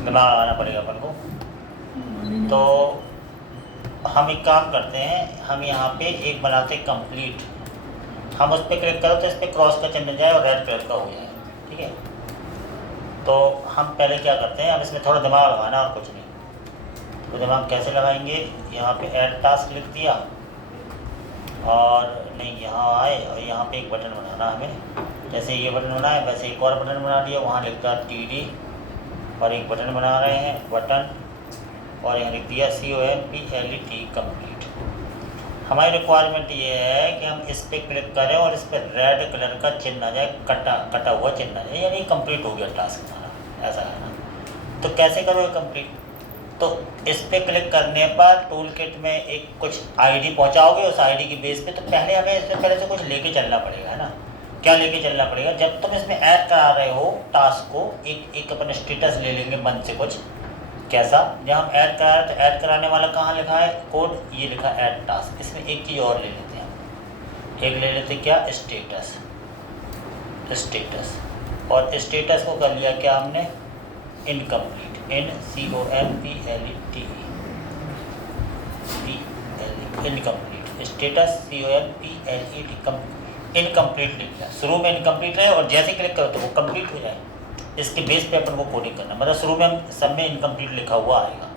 दिमाग लगाना पड़ेगा अपन को। तो हम एक काम करते हैं, हम यहाँ पे एक बनाते हैं कंप्लीट। हम उस पर क्लिक करो तो इस पर क्रॉस का चिन्ह मिल जाए और रेड कलर का हो जाए, ठीक है। तो हम पहले क्या करते हैं, अब इसमें थोड़ा दिमाग लगाना और कुछ नहीं। तो दिमाग कैसे लगाएंगे, यहाँ पे ऐड टास्क लिख दिया और नहीं यहाँ आए और यहाँ पे एक बटन बनाना हमें। जैसे ये बटन बना है वैसे एक और बटन बना दिया, वहाँ लिखता TD और एक बटन बना रहे हैं बटन, और यहाँ लिख दिया COMPLET कंप्लीट। हमारी रिक्वायरमेंट ये है कि हम इस पर क्लिक करें और इस पर रेड कलर का चिन्ह आ जाए, कटा हुआ चिन्ह आ जाए, यानी कंप्लीट हो गया टास्क हमारा, ऐसा है ना। तो कैसे करोगे कंप्लीट, तो इस पर क्लिक करने पर टूल किट में एक कुछ ID पहुँचाओगे, उस ID की बेस पे। तो पहले हमें इसमें पहले से कुछ लेके चलना पड़ेगा, है ना। क्या लेके चलना पड़ेगा, जब तुम इसमें ऐड करा रहे हो टास्क को, एक अपन स्टेटस ले लेंगे मन से कुछ कैसा। जब हम ऐड करा रहे तो ऐड कराने वाला कहाँ लिखा है कोड, ये लिखा ऐड टास्क। इसमें एक चीज़ और ले लेते हैं, एक ले लेते क्या, स्टेटस। और स्टेटस को कर लिया क्या हमने, incomplete, INCOMPLET, incomplete status, COMPLET incomplete लिख लिया। शुरू में इनकम्प्लीट रहे और जैसे क्लिक करो तो वो कंप्लीट हो जाए। इसके बेस पे अपन को कोडिंग करना, मतलब शुरू में हम सब में इनकम्प्लीट लिखा हुआ आएगा,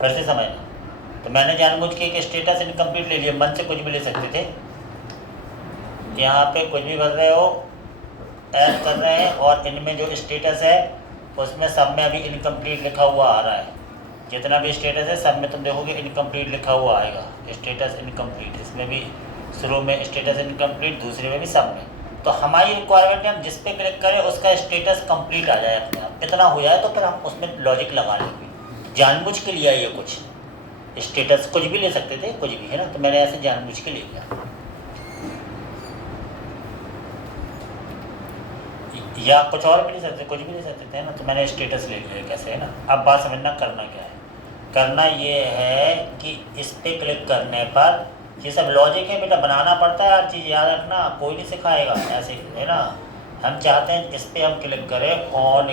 फिर से समझना। तो मैंने जानबूझ के एक स्टेटस इनकम्प्लीट ले लिया, मन से कुछ भी ले सकते थे। यहाँ पे कुछ भी कर रहे हो, ऐड कर रहे हैं और इनमें जो स्टेटस है उसमें सब में अभी इनकम्प्लीट लिखा हुआ आ रहा है। जितना भी स्टेटस है सब में तुम देखोगे इनकम्प्लीट लिखा हुआ आएगा, स्टेटस इनकम्प्लीट। इसमें भी शुरू में स्टेटस इनकम्प्लीट, दूसरे में भी, सब में। तो हमारी रिक्वायरमेंट है हम जिस पे क्लिक करें उसका स्टेटस कंप्लीट आ जाए अपने आप। इतना हो जाए तो फिर हम उसमें लॉजिक लगा लेंगे। जानबूझ के लिया ये कुछ स्टेटस, कुछ भी ले सकते थे, कुछ भी, है ना। तो मैंने ऐसे जानबूझ के ले लिया, या कुछ और भी ले सकते, कुछ भी ले सकते थे, ना। तो मैंने स्टेटस ले लिया कैसे, है ना। अब बात समझना, करना क्या है। करना ये है कि इस पर क्लिक करने पर ये सब लॉजिक है बेटा, बनाना पड़ता है हर चीज़, याद रखना, कोई नहीं सिखाएगा ऐसे, है ना। हम चाहते हैं इस पर हम क्लिक करें, ऑन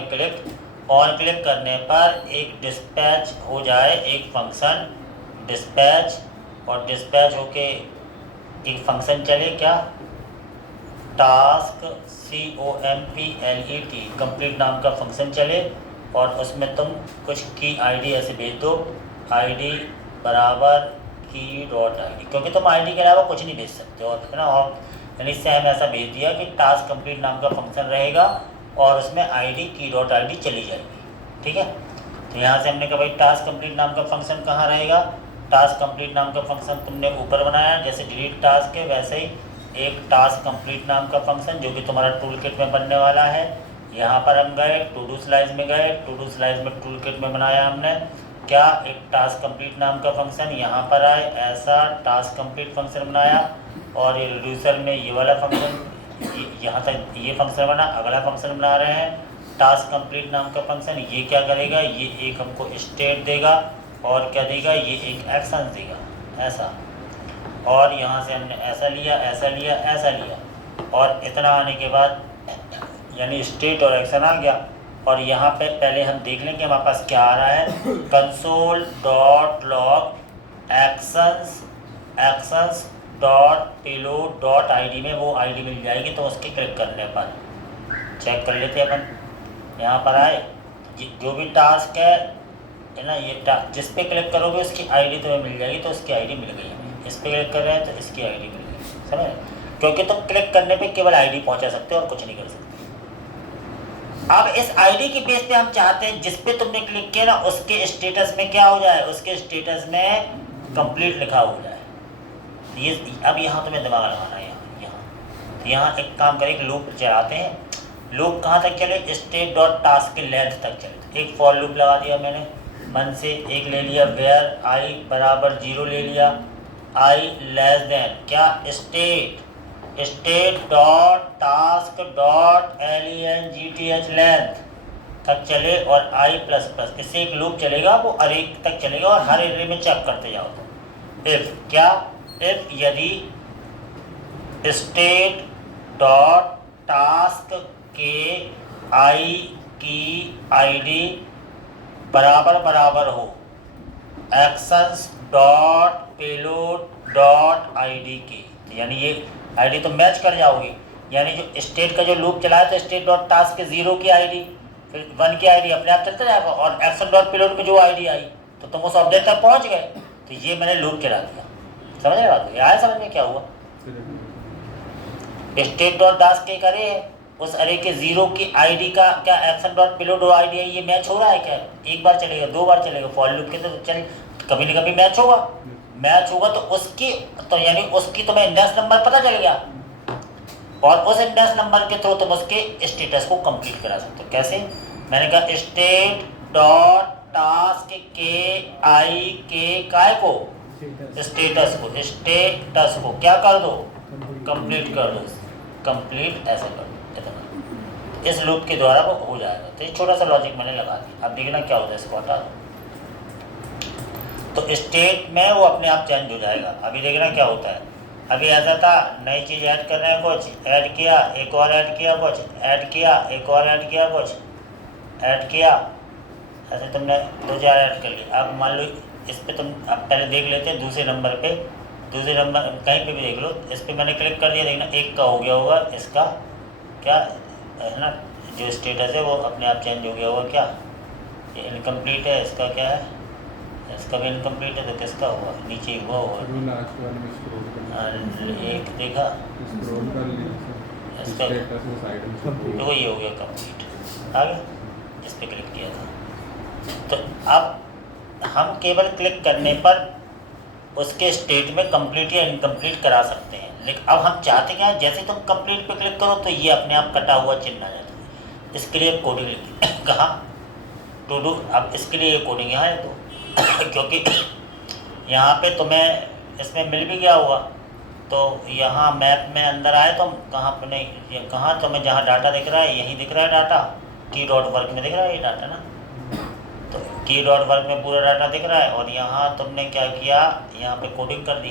क्लिक करने पर एक डिस्पैच हो जाए, एक फंक्शन डिस्पैच, और डिस्पैच होके एक फंक्शन चले क्या, टास्क, COMPLET कंप्लीट नाम का फंक्शन चले, और उसमें तुम कुछ की ID ऐसे भेज दो, ID बराबर की.id, क्योंकि तुम ID के अलावा कुछ नहीं भेज सकते, और है ना। और यानी इससे हम ऐसा भेज दिया कि टास्क कंप्लीट नाम का फंक्शन रहेगा और उसमें ID की.id चली जाएगी, ठीक है। तो यहाँ से हमने कहा भाई टास्क कंप्लीट नाम का फंक्शन कहाँ रहेगा, टास्क कंप्लीट नाम का फंक्शन तुमने ऊपर बनाया, जैसे डिलीट टास्क है वैसे ही एक टास्क कंप्लीट नाम का फंक्शन जो कि तुम्हारा टूल किट में बनने वाला है। यहाँ पर हम गए, टू डू स्लाइस में गए, टू डू स्लाइस में टूल किट में बनाया हमने क्या, एक टास्क कंप्लीट नाम का फंक्शन। यहाँ पर आए, ऐसा टास्क कंप्लीट फंक्शन बनाया, और ये रिड्यूसर में ये वाला फंक्शन, यहाँ तक ये फंक्शन बना। अगला फंक्शन बना रहे हैं टास्क कंप्लीट नाम का फंक्शन, ये क्या करेगा, ये एक हमको स्टेट देगा, और क्या देगा, ये एक एक्शन देगा, ऐसा। और यहाँ से हमने ऐसा लिया, ऐसा लिया, ऐसा लिया, और इतना आने के बाद यानी स्टेट और एक्शन आ गया। और यहाँ पे पहले हम देख लें कि हमारे पास क्या आ रहा है, console.log actions.payload.id में वो ID मिल जाएगी। तो उसके क्लिक करने पर चेक कर लेते हैं अपन। यहाँ पर आए, जो भी टास्क है ना, ये जिस पे क्लिक करोगे उसकी ID तुम्हें मिल जाएगी, तो उसकी ID मिल गई हमें। इस पे क्लिक कर रहे हैं तो इसकी ID मिल गई, समझ। क्योंकि तुम क्लिक करने पे केवल ID पहुंचा सकते हो और कुछ नहीं कर सकते। अब इस ID की बेस पे हम चाहते हैं जिस पे तुमने क्लिक किया ना उसके स्टेटस में क्या हो जाए, उसके स्टेटस में कंप्लीट लिखा हो जाए। ये अब यहाँ तुम्हें दिमाग लगाना है, यहाँ एक काम करें, एक लूप चलाते हैं। लूप कहाँ तक चले, स्टेट डॉट टास्क के लेंथ तक चले। एक फॉर लूप लगा दिया मैंने मन से, एक ले लिया वेयर I बराबर 0 ले लिया, I लेस देन क्या, state dot task dot length length तक चले, और I प्लस प्लस, इससे एक लूप चलेगा, वो अरे तक चलेगा, और हर एरे में चेक करते जाओ। तो इफ क्या, इफ यदि स्टेट डॉट टास्क के आई की आईडी बराबर बराबर हो actions dot payload dot ID के, यानी ये आईडी तो मैच कर जाओगी। यानी जो स्टेट का जो लूप चलाया तो स्टेट डॉट टास्क के 0 की आईडी फिर 1 की आईडी अपने आप चलता जाएगा, और एक्शन डॉट पेलोड में जो आईडी आई तो तुम उस ऑब्जेक्ट तक पहुंच गए। तो ये मैंने लूप चला दिया। समझ रहे बात? ये आया समझ में क्या हुआ? स्टेट डॉट टास्क के करे है उस अरे के 0 की आईडी का क्या एक्शन डॉट पेलोड आईडी है, ये मैच हो रहा है क्या? एक बार चलेगा, 2 बार चलेगा, फॉर लूप के तो चल कभी न कभी मैच होगा। मैच होगा तो उसकी तो यानी उसकी तुम्हें इंडेक्स नंबर पता चल गया, और उस इंडेक्स नंबर के थ्रू तुम उसके स्टेटस को कंप्लीट करा सकते हो। कैसे? मैंने कहा स्टेट डॉट टास्क के आई के काय को स्टेटस को क्या कर दो? कंप्लीट कर दो। कंप्लीट ऐसे कर दो, इतना इस लूप के द्वारा वो हो जाएगा। तो एक छोटा सा लॉजिक मैंने लगा दिया। अब देखना क्या होता है, इसको हटा दो तो स्टेट में वो अपने आप चेंज हो जाएगा। अभी देखना क्या होता है। अभी ऐसा था, नई चीज़ ऐड कर रहे हैं, कुछ ऐड किया, एक और ऐड किया, कुछ ऐड किया, एक और ऐड किया, कुछ ऐड किया, ऐसे तुमने 2-4 ऐड कर लिया। अब मान लो इस पे तुम अब पहले देख लेते हैं दूसरे नंबर कहीं पे भी देख लो, इस पर मैंने क्लिक कर दिया, देखना 1 का हो गया होगा, इसका क्या है ना जो स्टेटस है वो अपने आप चेंज हो गया होगा। क्या ये इनकम्प्लीट है, इसका क्या है, इसका भी इनकम्प्लीट है, तो किसका हुआ? नीचे हुआ होगा। एक देखा इसका तो वही हो गया कंप्लीट, आ गया जिस पे क्लिक किया था। तो अब हम केवल क्लिक करने पर उसके स्टेट में कंप्लीट या इनकम्प्लीट करा सकते हैं। लेकिन अब हम चाहते क्या, जैसे तुम कंप्लीट पे क्लिक करो तो ये अपने आप कटा हुआ चिन्ह आ जाता है। इसके लिए कोडिंग लिखी कहाँ टू डू। अब इसके लिए कोडिंग यहाँ है तो क्योंकि यहाँ पे तुम्हें इसमें मिल भी गया हुआ, तो यहाँ मैप में अंदर आए तो कहाँ पर नहीं, कहाँ तुम्हें जहाँ डाटा दिख रहा है यहीं दिख रहा है डाटा, की डॉट वर्क में दिख रहा है ये डाटा ना, तो की डॉट वर्क में पूरा डाटा दिख रहा है। और यहाँ तुमने क्या किया, यहाँ पे कोडिंग कर दी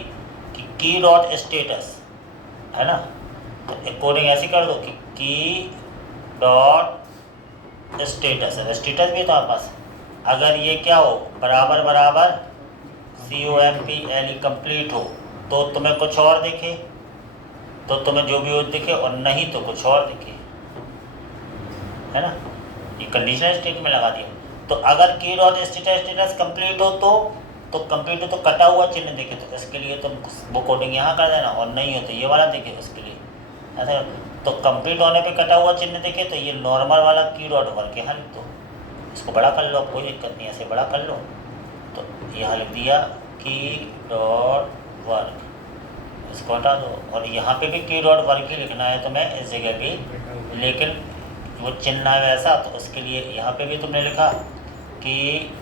कि की डॉट स्टेटस है ना, तो कोडिंग ऐसी कर दो कि की डॉट स्टेटस है, स्टेटस भी तुम्हारे पास। अगर ये क्या हो बराबर बराबर COMPLE कंप्लीट हो तो तुम्हें कुछ और दिखे, तो तुम्हें जो भी हो दिखे, और नहीं तो कुछ और दिखे, है ना। ये कंडीशनल स्टेट में लगा दिया। तो अगर की डॉट स्टेटस कंप्लीट हो तो कंप्लीट हो तो कटा हुआ चिन्ह दिखे, तो इसके लिए तुम वो कोडिंग यहाँ कर देना, और नहीं हो तो ये वाला दिखे उसके लिए ऐसा। तो कंप्लीट होने पे कटा हुआ चिन्ह दिखे तो ये नॉर्मल वाला की डॉट वर्क यहाँ लिख दो, इसको बड़ा कर लो, कोई दिक्कत नहीं, ऐसे बड़ा कर लो। तो यहाँ लिख दिया की डॉट वर्क, इसको हटा दो, और यहाँ पे भी की डॉट वर्क ही लिखना है तुम्हें इस जगह भी, लेकिन वो चिन्ह है वैसा, तो उसके लिए यहाँ पे भी तुमने लिखा की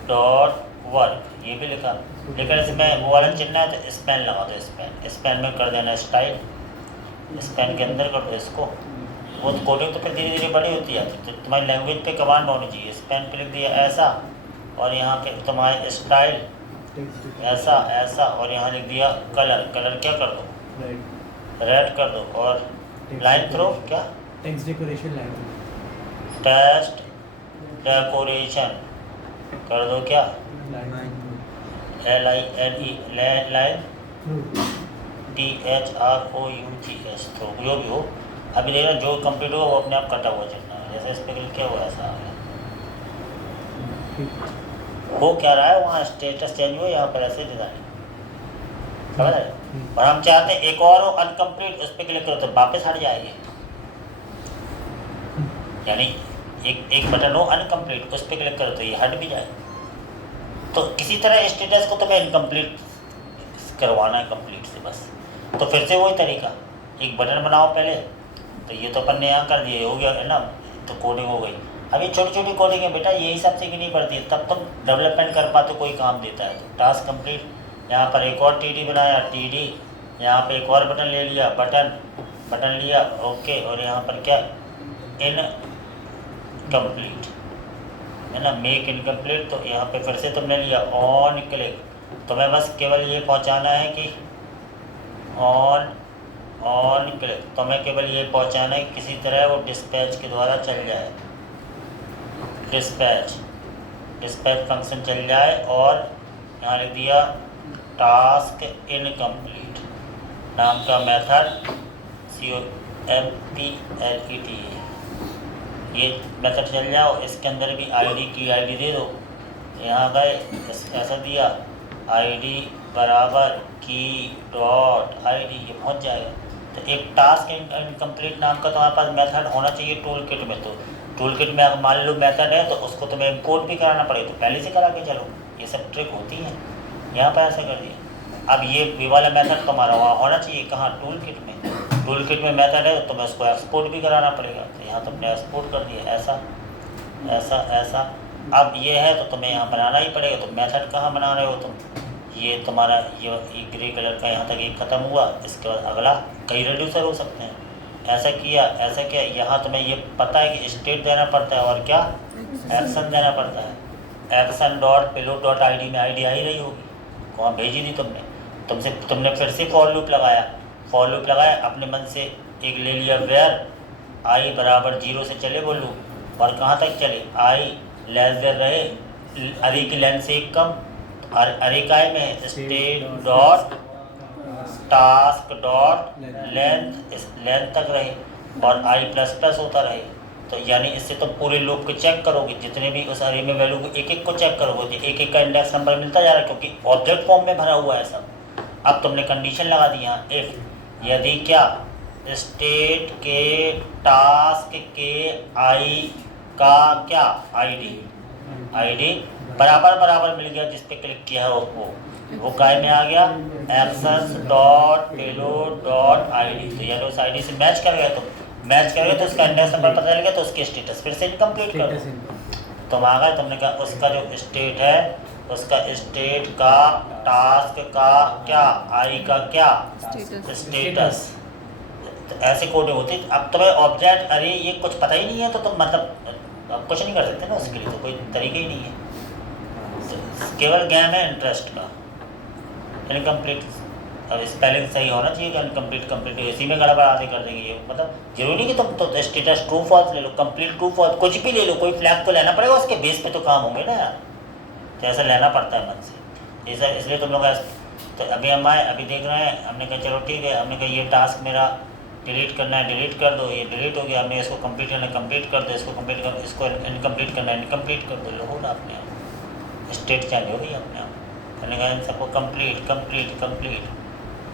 डॉट वर्क, ये भी लिखा, लेकिन इसमें वो वाला चिन्ह है तो स्पेन लगा दो, स्पेन में कर देना स्टाइल, स्पेन के अंदर कर दो इसको। वो कोडिंग तो फिर धीरे धीरे बड़ी होती जाती, तो तुम्हारी लैंग्वेज पे कमांड होनी चाहिए। स्पेन पे लिख दिया ऐसा, और यहाँ पे तुम्हारे स्टाइल ऐसा, और यहाँ लिख दिया कलर क्या कर दो, रेड कर दो, और लाइन थ्रो क्या टेक्स्ट डेकोरेशन कर दो, क्या LINE लाइन THROUGH थ्रो, जो भी हो। अभी देखना जो कंप्लीट होगा वो अपने आप कटा हुआ चलना है, जैसे इस पर क्लिक किया हुआ ऐसा आ गया। हो क्या रहा है वहाँ स्टेटस चेंज हुआ, यहाँ पर ऐसे डिजाइन समझ रहे। और हम चाहते हैं एक और हो अनकम्प्लीट, उस पर क्लिक करो तो वापस हट जाएगी, यानी एक बटन हो अनकम्प्लीट, उस पर क्लिक करो तो ये हट भी जाए। तो किसी तरह स्टेटस को तुम्हें इनकम्प्लीट करवाना है कंप्लीट से बस। तो फिर से वही तरीका, एक बटन बनाओ पहले, तो ये तो अपन ने यहाँ कर दिया, हो गया है ना, तो कोडिंग हो गई। अभी छोटी छोटी कोडिंग है बेटा, यही सब सीखनी पड़ती है, तब तुम डेवलपमेंट कर पाते कोई काम देता है। तो टास्क कंप्लीट, यहाँ पर एक और TD बनाया, TD, यहाँ पे एक और बटन ले लिया, बटन लिया, ओके, और यहाँ पर क्या इनकम्प्लीट है ना, मेक इनकम्प्लीट। तो यहाँ पे फिर से तुमने लिया ऑन क्लिक, तुम्हें बस केवल ये पहुँचाना है कि ऑन ऑन क्लिक तुम्हें केवल ये पहुंचाना है किसी तरह वो डिस्पैच के द्वारा चल जाए, डिस्पैच फंक्शन चल जाए। और यहाँ लिख दिया टास्क इनकम्प्लीट नाम का मेथड, COMPLET, ये मेथड चल जाओ। इसके अंदर भी आईडी की आईडी दे दो। यहाँ गए ऐसा दिया आईडी बराबर की डॉट आईडी, ये पहुँच जाएगा। तो एक टास्क इनकम्प्लीट नाम का तुम्हारे पास मेथड होना चाहिए टूल किट में। तो टूल किट में अगर मान लो मेथड है तो उसको तुम्हें इंपोर्ट भी कराना पड़ेगा, तो पहले से करा के चलो, ये सब ट्रिक होती है। यहाँ पर ऐसा कर दिया। अब ये वाला मेथड तुम्हारा वहाँ होना चाहिए, कहाँ, टूल किट में। टूल किट में मेथड है तो तुम्हें उसको एक्सपोर्ट भी कराना पड़ेगा, तो यहाँ तुमने एक्सपोर्ट कर दिया, ऐसा ऐसा ऐसा। अब ये है तो तुम्हें यहाँ बनाना ही पड़ेगा। तो मेथड कहाँ बना रहे हो तुम, ये तुम्हारा ये ग्रे कलर का यहाँ तक एक ख़त्म हुआ। इसके बाद अगला कई रेड्यूसर हो सकते हैं। ऐसा किया, ऐसा किया। यहाँ तुम्हें ये पता है कि स्टेट देना पड़ता है और क्या, एक्शन देना पड़ता है। Action dot payload dot ID में आईडी आई रही होगी, वहाँ भेजी थी तुमने फिर से फॉर लूप लगाया, अपने मन से एक ले लिया वेयर आई बराबर 0 से चले वो लूप, और कहाँ तक चले, आई लेस देन रहे अरे की लेंथ से एक कम। अरे का में state dot task dot length तक रहे और आई प्लस प्लस होता रहे। तो यानी इससे तुम पूरे लूप को चेक करोगे, जितने भी उस अरे में वैल्यू को एक एक को चेक करोगे, एक एक का इंडेक्स नंबर मिलता जा रहा है, क्योंकि ऑब्जेक्ट फॉर्म में भरा हुआ है सब। अब तुमने कंडीशन लगा दी यहाँ, इफ यदि क्या स्टेट के टास्क के आई का क्या आईडी बराबर मिल गया, जिस पे क्लिक किया है वो काय में आ गया, access dot payload dot ID. तो यानी उस आईडी से मैच कर गए, तो उसका इंडेक्स नंबर पता चल गया, तो उसकी स्टेटस फिर से इनकम्प्लीट कर दो। तुम आ गए, तुमने कहा उसका जो स्टेट है, उसका स्टेट का टास्क का क्या, आई का क्या स्टेटस। तो ऐसे कोड होती। अब तुम्हें ऑब्जेक्ट अरे ये कुछ पता ही नहीं है, तो तुम मतलब अब कुछ नहीं कर सकते ना, उसके लिए तो कोई तरीका ही नहीं है। तो केवल गेम है इंटरेस्ट का। इनकम्प्लीट, अब स्पेलिंग सही होना चाहिए कि अनकम्प्लीट कंप्लीट, इसी में गड़बड़ आदि कर देंगे। ये मतलब जरूरी नहीं कि तुम तो स्टेटस ट्रू फॉल्स ले लो, कंप्लीट ट्रू फॉल्स, कुछ भी ले लो, कोई फ्लैग तो लेना पड़ेगा, उसके बेस पे तो काम होंगे ना यार। तो ऐसा लेना पड़ता है मन से, ये सब। इसलिए तुम लोग तो अभी हम आए, अभी देख रहे हैं, हमने कहा चलो ठीक है, हमने कहा ये टास्क मेरा डिलीट करना है, डिलीट कर दो, ये डिलीट हो गया। हमने इसको कंप्लीट करना है, कंप्लीट कर दो, इसको कंप्लीट कर, इसको इनकम्प्लीट करना है, इनकम्प्लीट कर दो। लो ना अपने आप स्टेट चेंज हो गई अपने आप। हमने कहा इन सबको कंप्लीट कंप्लीट कंप्लीट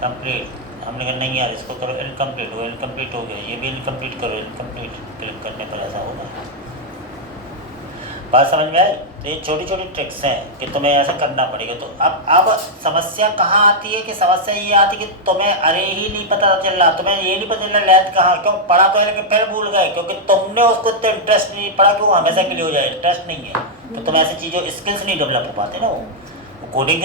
कंप्लीट, हमने कहा नहीं यार इसको करो इनकम्प्लीट, वो इनकम्प्लीट हो गया, ये भी इनकम्प्लीट करो, इनकम्प्लीट क्लिक करने पर ऐसा होगा। बात समझ में आई? तो ये छोटी छोटी ट्रिक्स हैं कि तुम्हें ऐसा करना पड़ेगा। तो अब समस्या कहाँ आती है, कि समस्या ये आती है कि तुम्हें अरे ही नहीं पता चल रहा, तुम्हें ये नहीं पता चल रहा लेंथ कहाँ, क्यों पढ़ा तो है लेकिन फिर भूल गए, क्योंकि तुमने उसको इतना इंटरेस्ट नहीं पढ़ा कि वो हमेशा के लिए हो जाए, इंटरेस्ट नहीं है। तो तुम ऐसी चीज़ों स्किल्स नहीं डेवलप हो पाते ना, वो कोडिंग